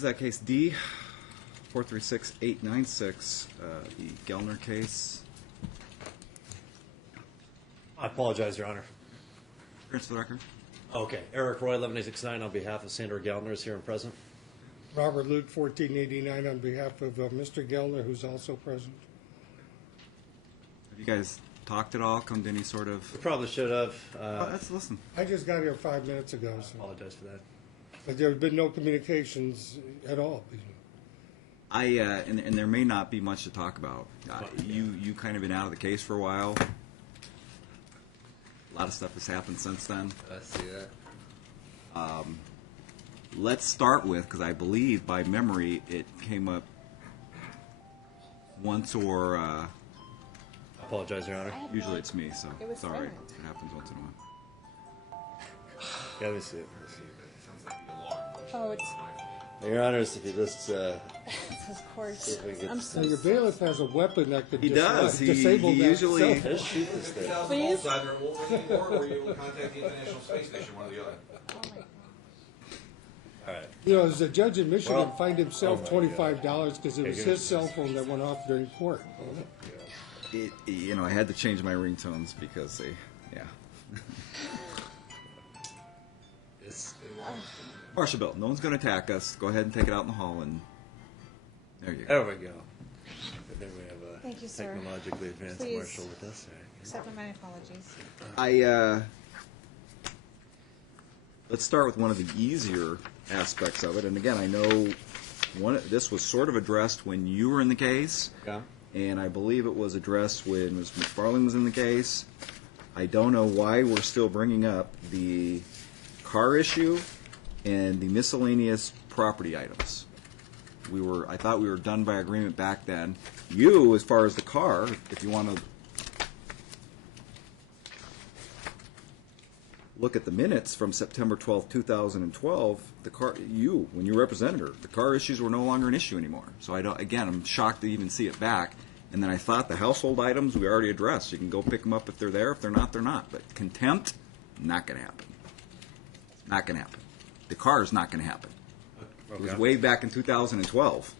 is that case D, 436896, the Gallnar case. I apologize, Your Honor. Appearance for the record. Okay. Eric Roy, 11869, on behalf of Sandra Gallnar, is here and present. Robert Luke, 1489, on behalf of Mr. Gallnar, who's also present. Have you guys talked at all? Come to any sort of... We probably should have. let's listen. I just got here 5 minutes ago, so. Apologize for that. But there have been no communications at all. And there may not be much to talk about. You kind of been out of the case for a while. A lot of stuff has happened since then. I see that. Let's start with, because I believe by memory it came up once or I apologize, Your Honor. usually it's me, so It was it's all right. silent. It happens once in a while. Yeah, let me see it. Oh, it's Your Honor, if you just... this course. if we get- I'm Now, so your bailiff has a weapon that could He does. disable He that usually- cell phone. Let's shoot this thing. Please? Either it won't ring anymore, or you will contact the International Space Station, one or the other. Oh my God. All right. You know, as a judge in Michigan, Well, fined himself oh my $25 because it was Okay, his cell phone that went off during court. I had to change my ringtones because they, yeah. It's, Marshal Bill, no one's going to attack us. Go ahead and take it out in the hall, and there you go. there we go. And then we have a Thank you, sir. technologically advanced Please. marshal with us. All right. Accept my apologies. Let's start with one of the easier aspects of it. And again, I know this was sort of addressed when you were in the case, Yeah. and I believe it was addressed when Ms. McFarland was in the case. I don't know why we're still bringing up the car issue and the miscellaneous property items. I thought we were done by agreement back then. You, as far as the car, if you want to look at the minutes from September 12th, 2012, when you represented her, the car issues were no longer an issue anymore. So I'm shocked to even see it back. And then I thought the household items we already addressed. You can go pick them up if they're there. If they're not, they're not. But contempt, not going to happen. Not going to happen. The car is not going to happen. It was Okay. way back in 2012.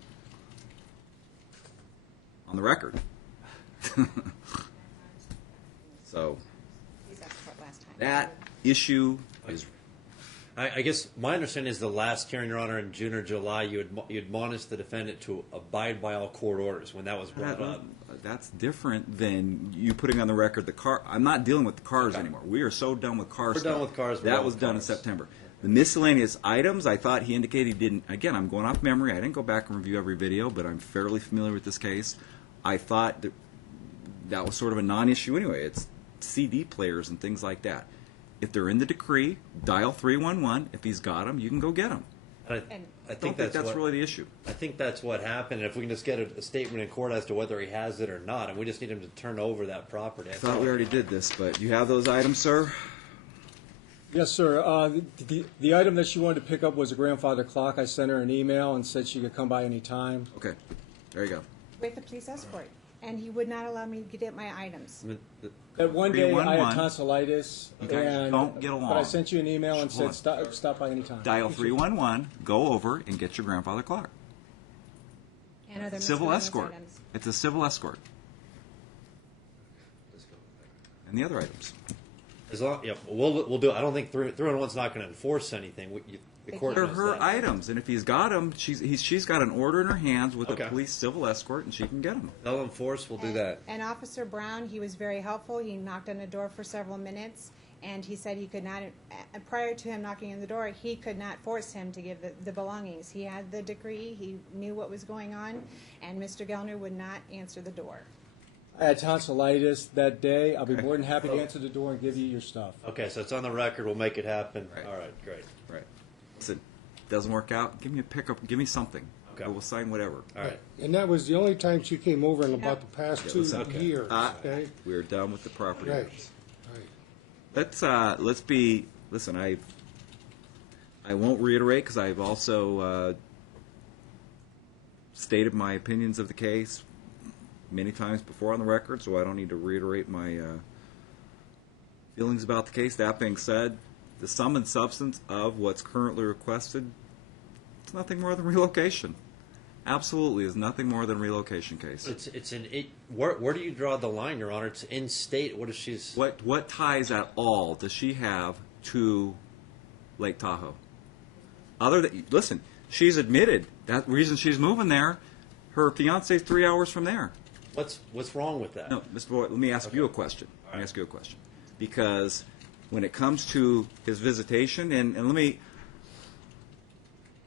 On the record. So He's asked for it last time. that issue is I guess my understanding is the last hearing, Your Honor, in June or July, you admonished the defendant to abide by all court orders when that was brought up. that's different than you putting on the record the car. I'm not dealing with the cars anymore. We are so done with car We're stuff. done with cars. We're That done was with done in cars. September. The miscellaneous items, I thought he indicated he didn't. Again, I'm going off memory. I didn't go back and review every video, but I'm fairly familiar with this case. I thought that was sort of a non-issue anyway. It's CD players and things like that. If they're in the decree, dial 311. If he's got them, you can go get them. I And- I think don't think that's that's really the issue. I think that's what happened. If we can just get a statement in court as to whether he has it or not, and we just need him to turn over that property. I thought we already did this, but you have those items, sir? Yes, sir. The item that she wanted to pick up was a grandfather clock. I sent her an email and said she could come by any time. Okay, there you go. With the police escort. And he would not allow me to get my items. That one day I 311. had tonsillitis, You guys don't get along. but I sent you an email and Hold said on. stop by any time. Dial 311, go over, and get your grandfather clock. And other Civil miscellaneous escort. items. It's a civil escort. And the other items. As long, yeah, we'll do. I don't think 311's not going to enforce anything. The court They're knows her that. items, and if he's got them, she's got an order in her hands with Okay. a police civil escort, and she can get them. They'll enforce. We'll do that. And Officer Brown, he was very helpful. He knocked on the door for several minutes, and he said he could not, prior to him knocking on the door, he could not force him to give the belongings. He had the decree, he knew what was going on, and Mr. Gallnar would not answer the door. I had tonsillitis that day. I'll be Okay. more than happy to answer the door and give you your stuff. Okay, so it's on the record. We'll make it happen. Right. All right, great. Right. Listen, doesn't work out, give me a pickup, give me something. Okay. We'll sign whatever. All right. And that was the only time she came over in about the past Yeah, 2 listen. years, Ah, okay? We're done with the property. Right. items. Right. Let's be. Listen, I won't reiterate because I've also stated my opinions of the case many times before on the record, so I don't need to reiterate my feelings about the case. That being said, the sum and substance of what's currently requested It's nothing more than relocation. Absolutely is nothing more than a relocation case. Where do you draw the line, Your Honor? It's in state. What if she's What ties at all does she have to Lake Tahoe? Other than, listen, she's admitted that reason she's moving there, her fiance's 3 hours from there. what's wrong with that? No, Mr. Boyd, let me ask you a question. Let me ask you a question. Because when it comes to his visitation, and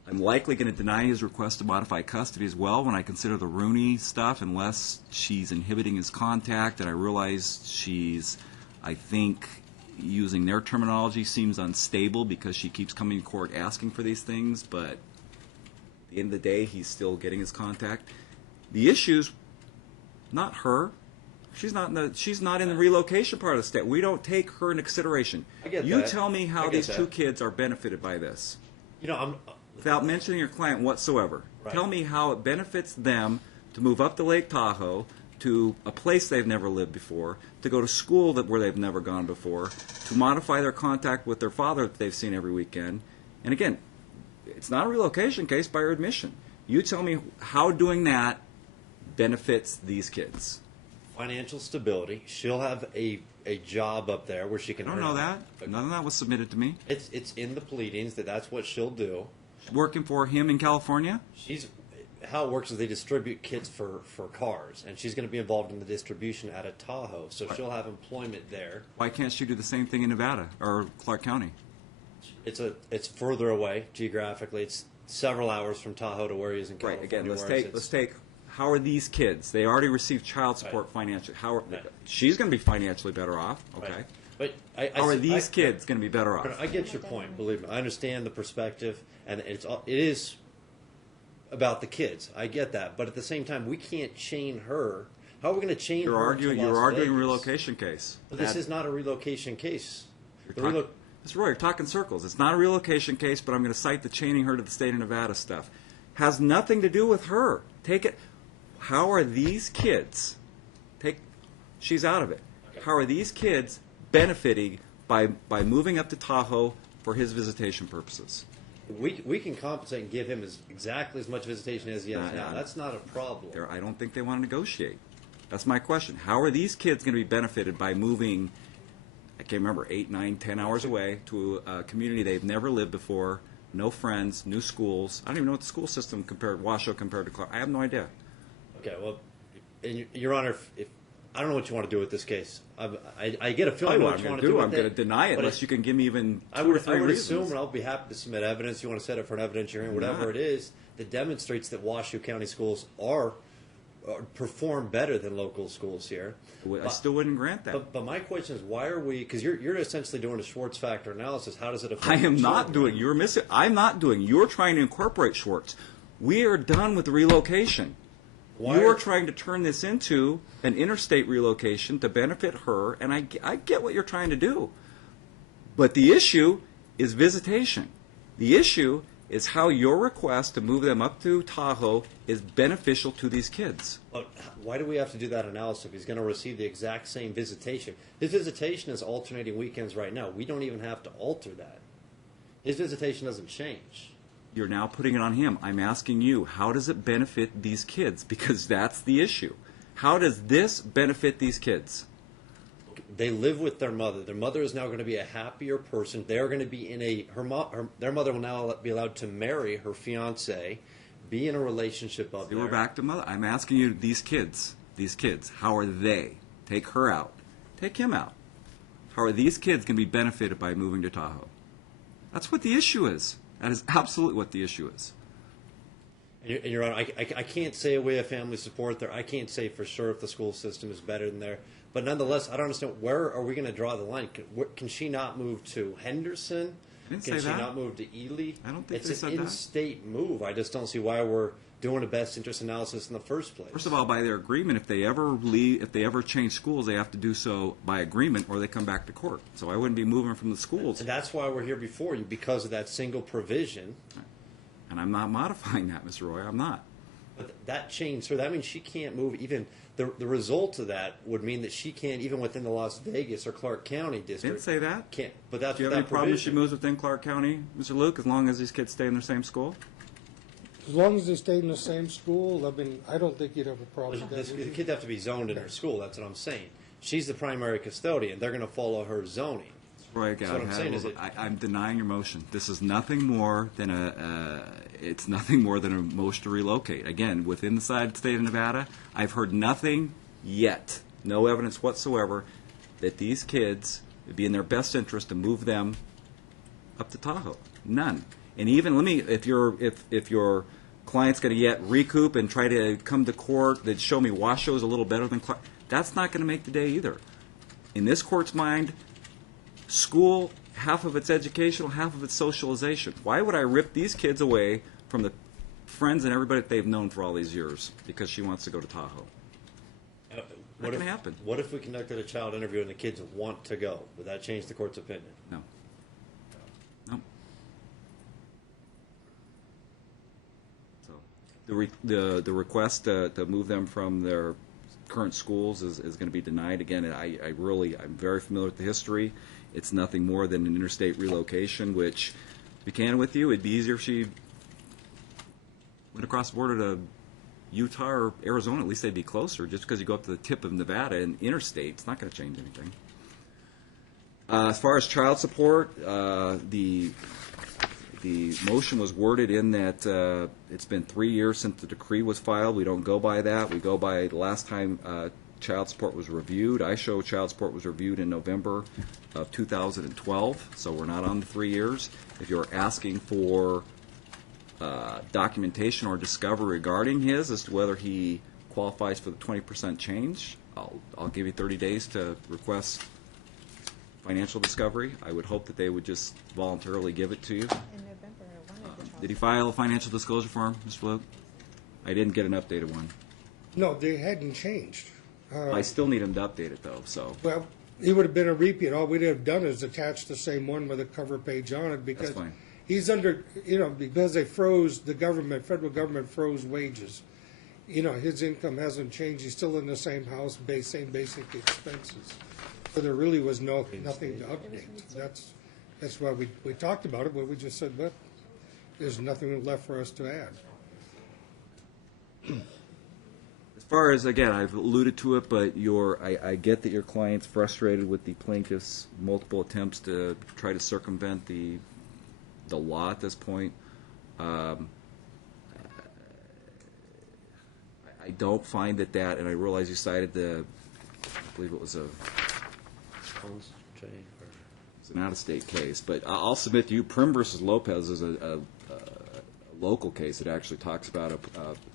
I'm likely going to deny his request to modify custody as well when I consider the Rooney stuff, unless she's inhibiting his contact, and I realize she's, I think, using their terminology, seems unstable because she keeps coming to court asking for these things, but at the end of the day, he's still getting his contact. The issue's not her. She's not in the relocation part of the state. We don't take her into consideration. I get You that. tell me I how get these that. two kids are benefited by this. I'm Without mentioning your client whatsoever. Right. Tell me how it benefits them to move up to Lake Tahoe, to a place they've never lived before, to go to school where they've never gone before, to modify their contact with their father that they've seen every weekend. And again, it's not a relocation case by your admission. You tell me how doing that benefits these kids. financial stability. She'll have a job up there where she can. I don't earn- know that. None of that was submitted to me. It's in the pleadings that's what she'll do. Working for him in California? How it works is they distribute kits for cars, and she's going to be involved in the distribution out of Tahoe, so she'll have employment there. Why can't she do the same thing in Nevada or Clark County? It's further away geographically. It's several hours from Tahoe to where he is in California. Right. Again, whereas let's take. How are these kids? They already receive child support financially. She's going to be financially better off. Okay. Right. But How are these kids going to be better off? I get your point. Believe me, I understand the perspective, and it is about the kids. I get that, but at the same time, we can't chain her. How are we going to chain You're her arguing. to You're Las arguing a Vegas? relocation case. But this is not a relocation case. Mr. Roy, you're talking circles. It's not a relocation case, but I'm going to cite the chaining her to the state of Nevada stuff. Has nothing to do with her. Take it. How are these kids? She's out of it. How are these kids benefiting by moving up to Tahoe for his visitation purposes? We can compensate and give him exactly as much visitation as he has Nah, now. nah. That's not a problem. I don't think they want to negotiate. That's my question. How are these kids going to be benefited by moving, I can't remember, 8, 9, 10 hours away to a community they've never lived before, no friends, new schools. I don't even know what the school system Washoe compared to Clark. I have no idea. Okay, well, Your Honor, if I don't know what you want to do with this case. I get a Tell feeling you what what you I'm want going to to do. with I'm going to deny it but unless you can give me even I two or would three reasons. assume, and I'll be happy to submit evidence. You want to set it for an evidentiary hearing, whatever it is, that demonstrates that Washoe County schools perform better than local schools here. I still wouldn't grant that. But my question is, why are we? Because you're essentially doing a Schwartz factor analysis. How does it affect? I am the not children? doing. You're missing. I'm not doing. You're trying to incorporate Schwartz. We are done with the relocation. Why You are are- trying to turn this into an interstate relocation to benefit her, and I get what you're trying to do. But the issue is visitation. The issue is how your request to move them up to Tahoe is beneficial to these kids. But why do we have to do that analysis if he's going to receive the exact same visitation? His visitation is alternating weekends right now. We don't even have to alter that. His visitation doesn't change. You're now putting it on him. I'm asking you, how does it benefit these kids? Because that's the issue. How does this benefit these kids? They live with their mother. Their mother is now going to be a happier person. They're going to be in their mother will now be allowed to marry her fiance, be in a relationship up See, there. we're back to mother. I'm asking you, these kids, how are they? Take her out. Take him out. How are these kids going to be benefited by moving to Tahoe? That's what the issue is. That is absolutely what the issue is. And Your Honor, I can't say we have family support there. I can't say for sure if the school system is better than there. But nonetheless, I don't understand, where are we going to draw the line? Can she not move to Henderson? I didn't Can say she that. not move to Ely? I don't think it's they said an that. in-state move. I just don't see why we're doing a best interest analysis in the first place. First of all, by their agreement, if they ever change schools, they have to do so by agreement or they come back to court. So I wouldn't be moving from the schools. And that's why we're here before you, because of that single provision. And I'm not modifying that, Mr. Roy. I'm not. But that changed, so that means she can't move. Even the result of that would mean that she can't, even within the Las Vegas or Clark County district. Didn't say that. Can't. But that's Do you what have any that problem if she provision. moves within Clark County, Mr. Luke, as long as these kids stay in the same school? As long as they stayed in the same school, I mean, I don't think you'd have a problem with The that. kids have to be zoned in her school. That's what I'm saying. She's the primary custodian. They're going to follow her zoning. Right, So what I'm saying is I'm denying your motion. This is nothing more than it's nothing more than a motion to relocate. Again, within the state of Nevada, I've heard nothing yet, no evidence whatsoever, that these kids, it'd be in their best interest to move them up to Tahoe. None. And even, if your client's going to yet recoup and try to come to court that show me Washoe's a little better than Clark, that's not going to make the day either. In this court's mind, school, half of it's educational, half of it's socialization. Why would I rip these kids away from the friends and everybody that they've known for all these years because she wants to go to Tahoe? Not going to happen. What if we conducted a child interview and the kids want to go? Would that change the court's opinion? No. No. So the request to move them from their current schools is going to be denied. Again, I'm very familiar with the history. It's nothing more than an interstate relocation, which, to be candid with you, it'd be easier if she went across the border to Utah or Arizona. At least they'd be closer. Just because you go up to the tip of Nevada and interstate, it's not going to change anything. As far as child support, the motion was worded in that it's been 3 years since the decree was filed. We don't go by that. We go by the last time child support was reviewed. I show child support was reviewed in November of 2012, so we're not on the 3 years. If you're asking for documentation or discovery regarding his as to whether he qualifies for the 20% change, I'll give you 30 days to request financial discovery. I would hope that they would just voluntarily give it to you. In November, one of the child Did he file a financial disclosure form, Mr. Luke? I didn't get an updated one. No, they hadn't changed. I still need him to update it, though, so. Well, it would have been a repeat. All we'd have done is attach the same one with a cover page on it because That's fine. he's under, because they froze, the government, federal government froze wages. His income hasn't changed. He's still in the same house, same basic expenses. So there really was nothing to update. That's why we talked about it, but we just said, well, there's nothing left for us to add. As far as, again, I've alluded to it, but I get that your client's frustrated with the plaintiff's multiple attempts to try to circumvent the law at this point. I don't find that, and I realize you cited I believe it was it's an out-of-state case, but I'll submit to you, Prim versus Lopez is a local case that actually talks about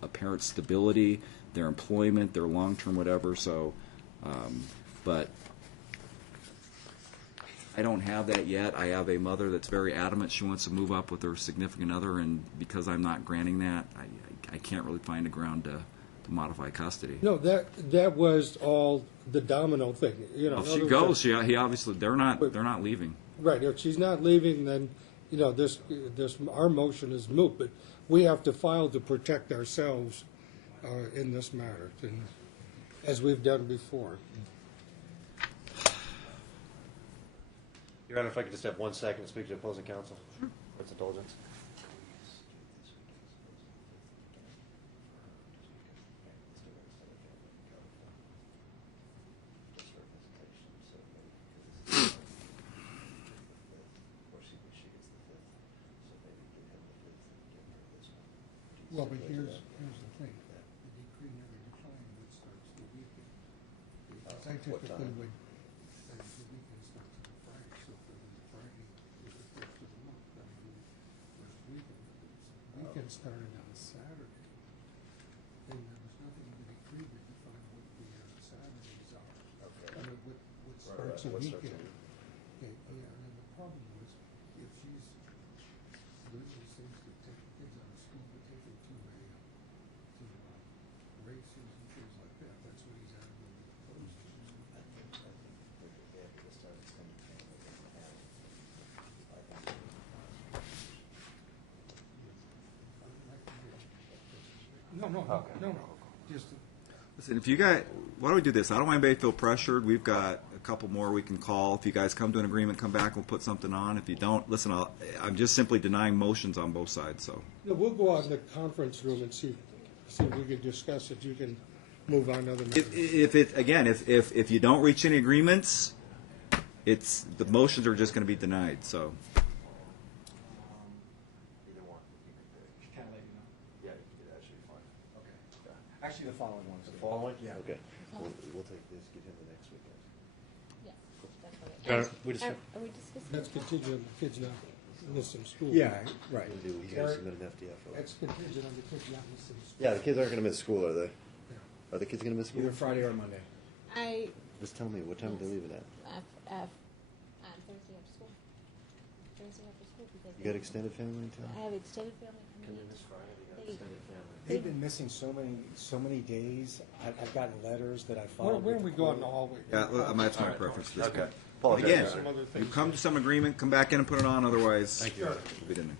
a parent's stability, their employment, their long-term whatever. So, but I don't have that yet. I have a mother that's very adamant she wants to move up with her significant other, and because I'm not granting that, I can't really find a ground to modify custody. No, that was all the domino thing. If she goes, he obviously they're not leaving. Right. If she's not leaving, then this our motion is moot. But we have to file to protect ourselves in this matter, as we've done before. Your Honor, if I could just have 1 second to speak to the opposing counsel. Sure. With indulgence. Well, but here's the thing. The decree never defined what starts the weekend. I typically would say the weekend starts on Friday, so for the Friday is the first of the month. That would be the first weekend. The weekend started on a Saturday. And there was nothing in the decree that defined what the Saturdays are. Okay. I mean, what starts a weekend. Okay, yeah, and then the problem was if she's losing things to take the kids out of school, but take them to races and things like that. That's what he's adamantly opposed to. No. Just Listen, if you got, why don't we do this? I don't want anybody to feel pressured. We've got a couple more we can call. If you guys come to an agreement, come back, we'll put something on. If you don't, listen, I'm just simply denying motions on both sides, so. No, we'll go out in the conference room and see if we can discuss it. You can move on to other matters. If you don't reach any agreements, the motions are just gonna be denied, so. Either one. You can pick. Can I let you know? Yeah, that should be fine. Okay. Actually, the following ones. The following? Yeah. Okay. We'll take this, get him the next weekend. Yeah, Got it. We just, Are we discussing? That's contingent on the kids not missing school. Yeah, right. you guys submit an FDF. That's contingent on the kids not missing school. Yeah, the kids aren't going to miss school, are they? Are the kids going to miss school? Either Friday or Monday. I, Just tell me, what time are they leaving at? on Thursday after school. Thursday after school because. You got extended family in town? I have extended family coming in. They've been missing so many days. I've gotten letters that I Where filed. when with we the go out in court. the hallway? Yeah, that's my preference. This Okay. way. Apologize. Again, Some other you things. come to some agreement, come back in and put it on, otherwise. Thank you. We'll be done.